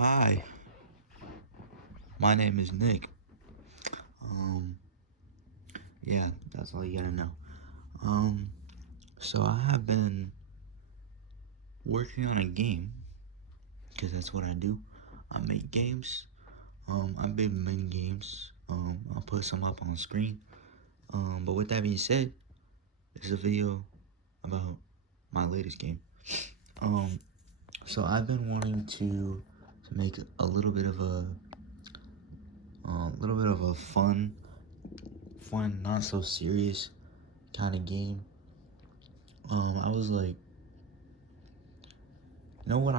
Hi, my name is Nick. Um, yeah, that's all you gotta know. Um, so I have been working on a game, because that's what I do. I make games. I've been making games. I'll put some up on screen. But with that being said, this is a video about my latest game. Um, so I've been wanting to make a little bit of a fun, not so serious kind of game. I was like, you know what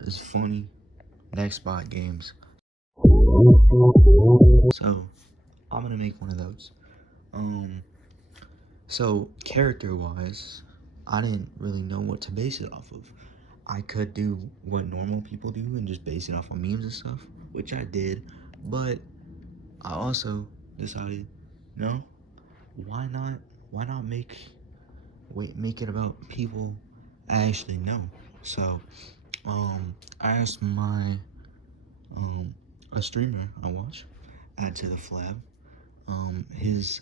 is funny? Nextbot games. So I'm gonna make one of those. Um, so character wise, I didn't really know what to base it off of. I could do what normal people do and just base it off of memes and stuff, which I did, but I also decided, no, why not? Why not make it about people I actually know? So, I asked um a streamer I watch, add to the flab. His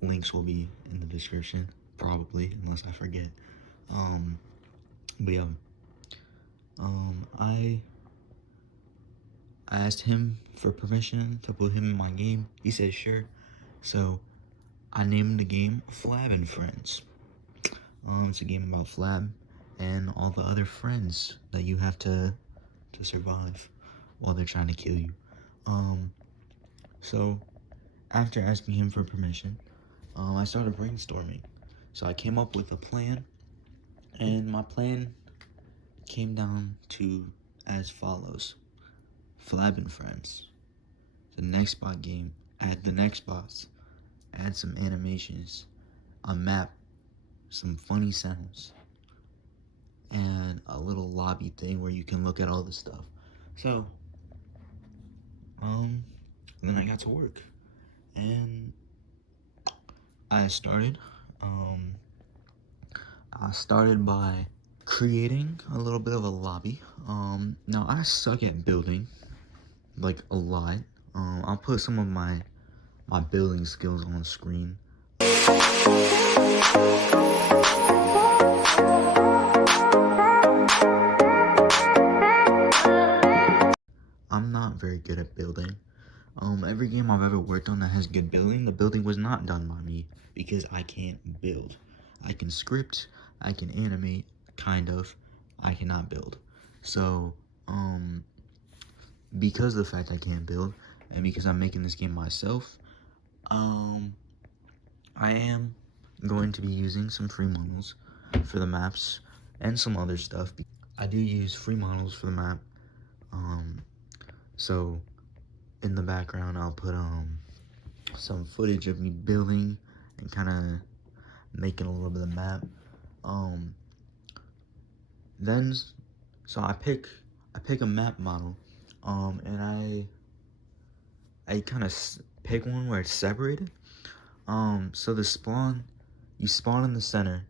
links will be in the description, probably, unless I forget. Um, but yeah, I asked him for permission to put him in my game. He said sure. So I named the game Flab and Friends. It's a game about Flab and all the other friends that you have to survive while they're trying to kill you. So after asking him for permission, I started brainstorming. So I came up with a plan, and my plan came down to as follows. Flab and Friends. The next bot game. Add the next bots. Add some animations. A map. Some funny sounds. And a little lobby thing where you can look at all the stuff. So, then I got to work. And I started. I started by creating a little bit of a lobby. Now I suck at building, like a lot. I'll put some of my building skills on the screen. I'm not very good at building. Every game I've ever worked on that has good building, the building was not done by me because I can't build. I can script, I can animate, kind of. I cannot build. So, because of the fact I can't build, and because I'm making this game myself, I am going to be using some free models for the maps and some other stuff. I do use free models for the map. So in the background I'll put some footage of me building and kind of making a little bit of the map. Then so I pick a map model, and I kind of pick one where it's separated. So you spawn in the center,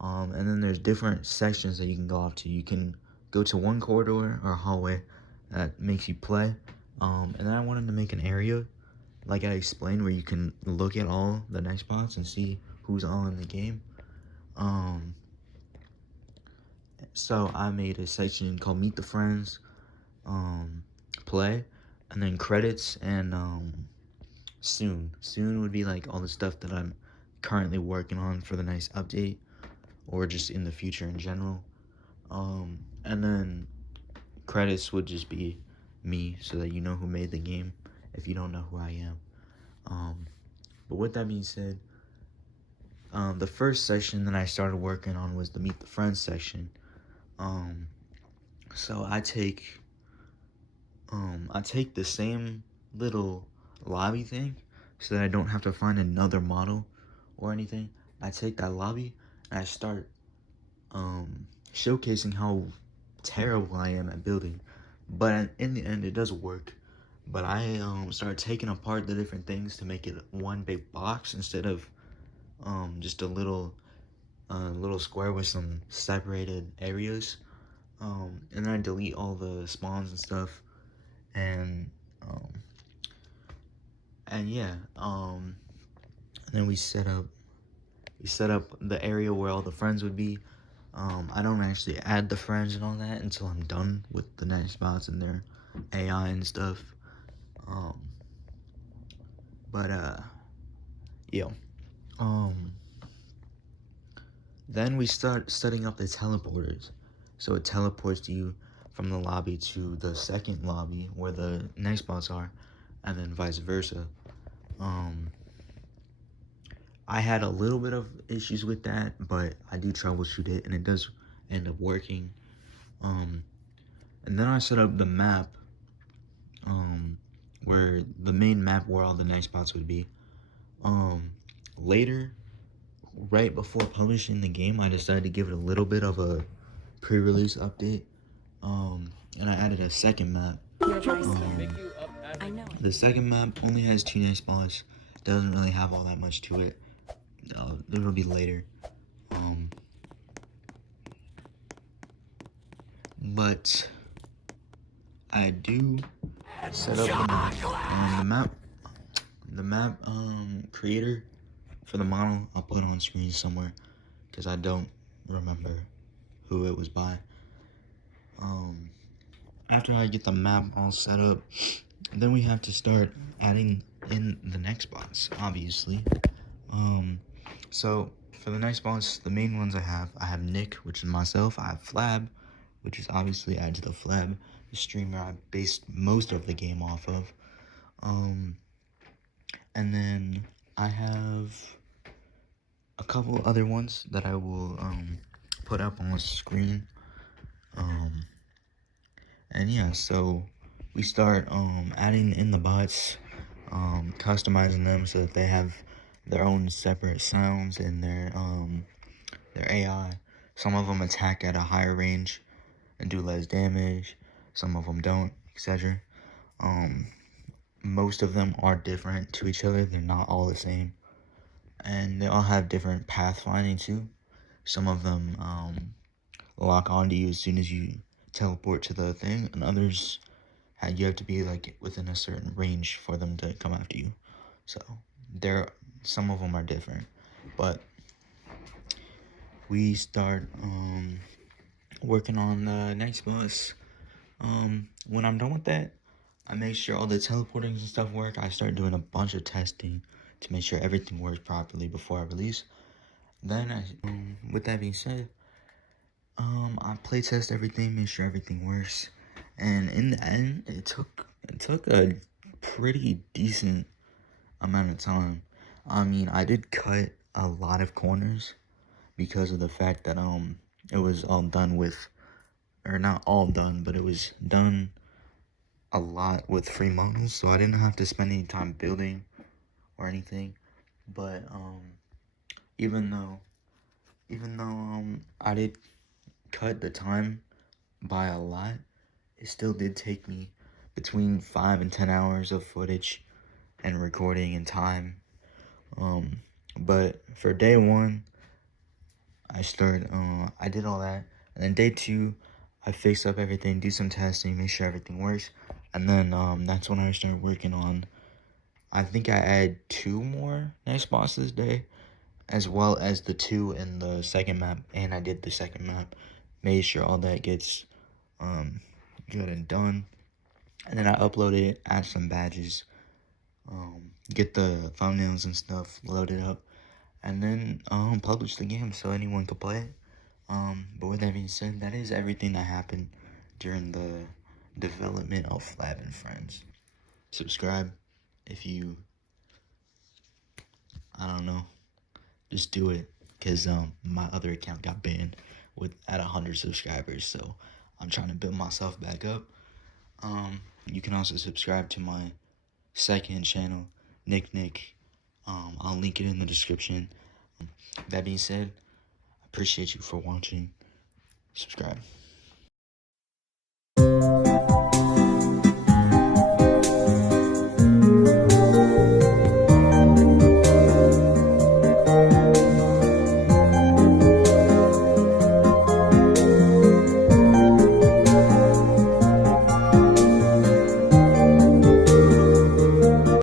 and then there's different sections that you can go off to. You can go to one corridor or hallway that makes you play. And then I wanted to make an area, like I explained, where you can look at all the next bots and see who's all in the game. So I made a section called Meet the Friends, play, and then credits, and soon. Soon would be like all the stuff that I'm currently working on for the next update, or just in the future in general. And then credits would just be me, so that you know who made the game if you don't know who I am. But with that being said, the first section that I started working on was the Meet the Friends section. So I take the same little lobby thing, so that I don't have to find another model or anything. I take that lobby and I start showcasing how terrible I am at building. But in the end, it does work. But I started taking apart the different things to make it one big box instead of just a little square with some separated areas. And then I delete all the spawns and stuff, and yeah, and then we set up the area where all the friends would be. I don't actually add the friends and all that until I'm done with the nextbots and their AI and stuff. But yeah. Then we start setting up the teleporters. So it teleports you from the lobby to the second lobby where the nextbots are, and then vice versa. I had a little bit of issues with that, but I do troubleshoot it, and it does end up working. And then I set up the map, where the main map where all the nextbots would be. Later, right before publishing the game, I decided to give it a little bit of a pre-release update. And I added a second map. The second map only has 2 nextbots. Doesn't really have all that much to it. It'll be later. But I do set up the map, and the map creator for the model I'll put on screen somewhere, because I don't remember who it was by. After I get the map all set up, then we have to start adding in the nextbots, obviously. So for the nextbots, the main ones I have Nick, which is myself. I have Flab, which is obviously added to the Flab, the streamer I based most of the game off of. And then I have a couple other ones that I will put up on the screen. And yeah, so we start adding in the bots, customizing them so that they have their own separate sounds and their AI. Some of them attack at a higher range and do less damage. Some of them don't, etc. Most of them are different to each other. They're not all the same, and they all have different pathfinding too. Some of them lock onto you as soon as you teleport to the thing, and others you have to be like within a certain range for them to come after you. So some of them are different, but we start working on the next boss. When I'm done with that, I make sure all the teleportings and stuff work. I start doing a bunch of testing to make sure everything works properly before I release. Then with that being said, I play test everything, make sure everything works, and in the end, it took a pretty decent amount of time. I mean, I did cut a lot of corners because of the fact that it was all done with, or not all done, but it was done a lot with free models, so I didn't have to spend any time building or anything. But even though I did cut the time by a lot, it still did take me between 5 and 10 hours of footage and recording and time. But for day 1, I did all that, and then day 2, I fixed up everything, do some testing, make sure everything works, and then that's when I started working on. I think I add 2 more next boss this day, as well as the 2 in the second map, and I did the second map, made sure all that gets good and done, and then I uploaded it, add some badges, get the thumbnails and stuff loaded up, and then publish the game so anyone could play it. But with that being said, that is everything that happened during the development of Flab and Friends. Subscribe if you, I don't know, just do it, because my other account got banned at 100 subscribers, so I'm trying to build myself back up. You can also subscribe to my second channel, Nick. I'll link it in the description. That being said, I appreciate you for watching. Subscribe.